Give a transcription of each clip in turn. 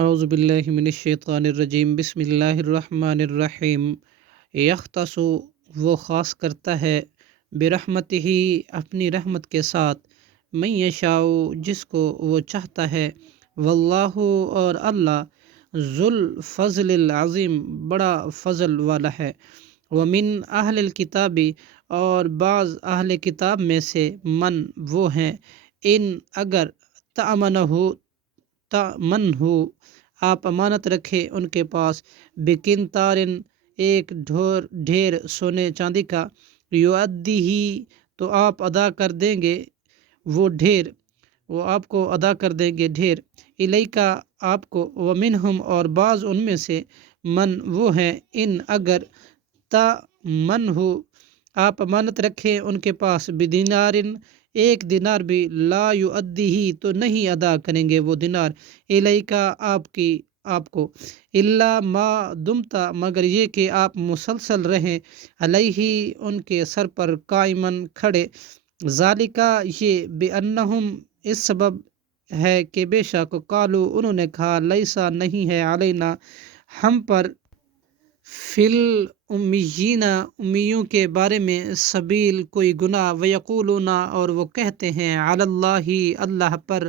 اعوذ باللہ من الشیطان الرجیم، بسم اللہ الرحمن الرحیم۔ یختص وہ خاص کرتا ہے، برحمتہ اپنی رحمت کے ساتھ، من یشاء جس کو وہ چاہتا ہے، واللہ اور اللہ، ذو الفضل العظیم بڑا فضل والا ہے۔ ومن اہل الکتاب اور بعض اہل کتاب میں سے، من وہ ہیں، ان اگر تأمن ہو آپ امانت رکھے ان کے پاس، بکنتارن ایک ڈھیر سونے چاندی کا، یؤدی ہی تو آپ ادا کر دیں گے وہ ڈھیر، وہ آپ کو ادا کر دیں گے ڈھیر، الیکا آپ کو، ومنہم اور بعض ان میں سے، من وہ ہیں، ان اگر تأمن ہو آپ امانت رکھیں ان کے پاس، بدینارن ایک دینار بھی، لا یؤدی ہی تو نہیں ادا کریں گے وہ دینار، الیکا آپ کو، الا ما دمتا مگر یہ کہ آپ مسلسل رہیں، علیہ ان کے سر پر، قائمن کھڑے، ذالکا یہ، بانہم اس سبب ہے کہ بے شک، قالو انہوں نے کہا، لیسا نہیں ہے، علینا ہم پر، فی الامیین امیوں کے بارے میں، سبیل کوئی گناہ، ویقولون اور وہ کہتے ہیں، علی اللہ اللہ پر،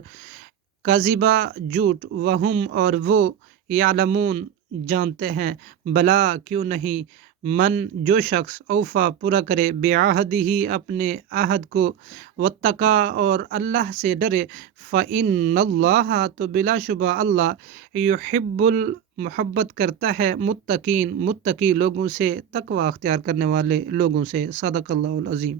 کذبا جھوٹ، وہم اور وہ، یعلمون جانتے ہیں، بلا کیوں نہیں، من جو شخص، اوفا پورا کرے، بعہدہ اپنے عہد کو، واتقا اور اللہ سے ڈرے، فإن اللہ تو بلا شبہ اللہ، یحب محبت کرتا ہے، متقی لوگوں سے، تقوی اختیار کرنے والے لوگوں سے۔ صدق اللہ العظیم۔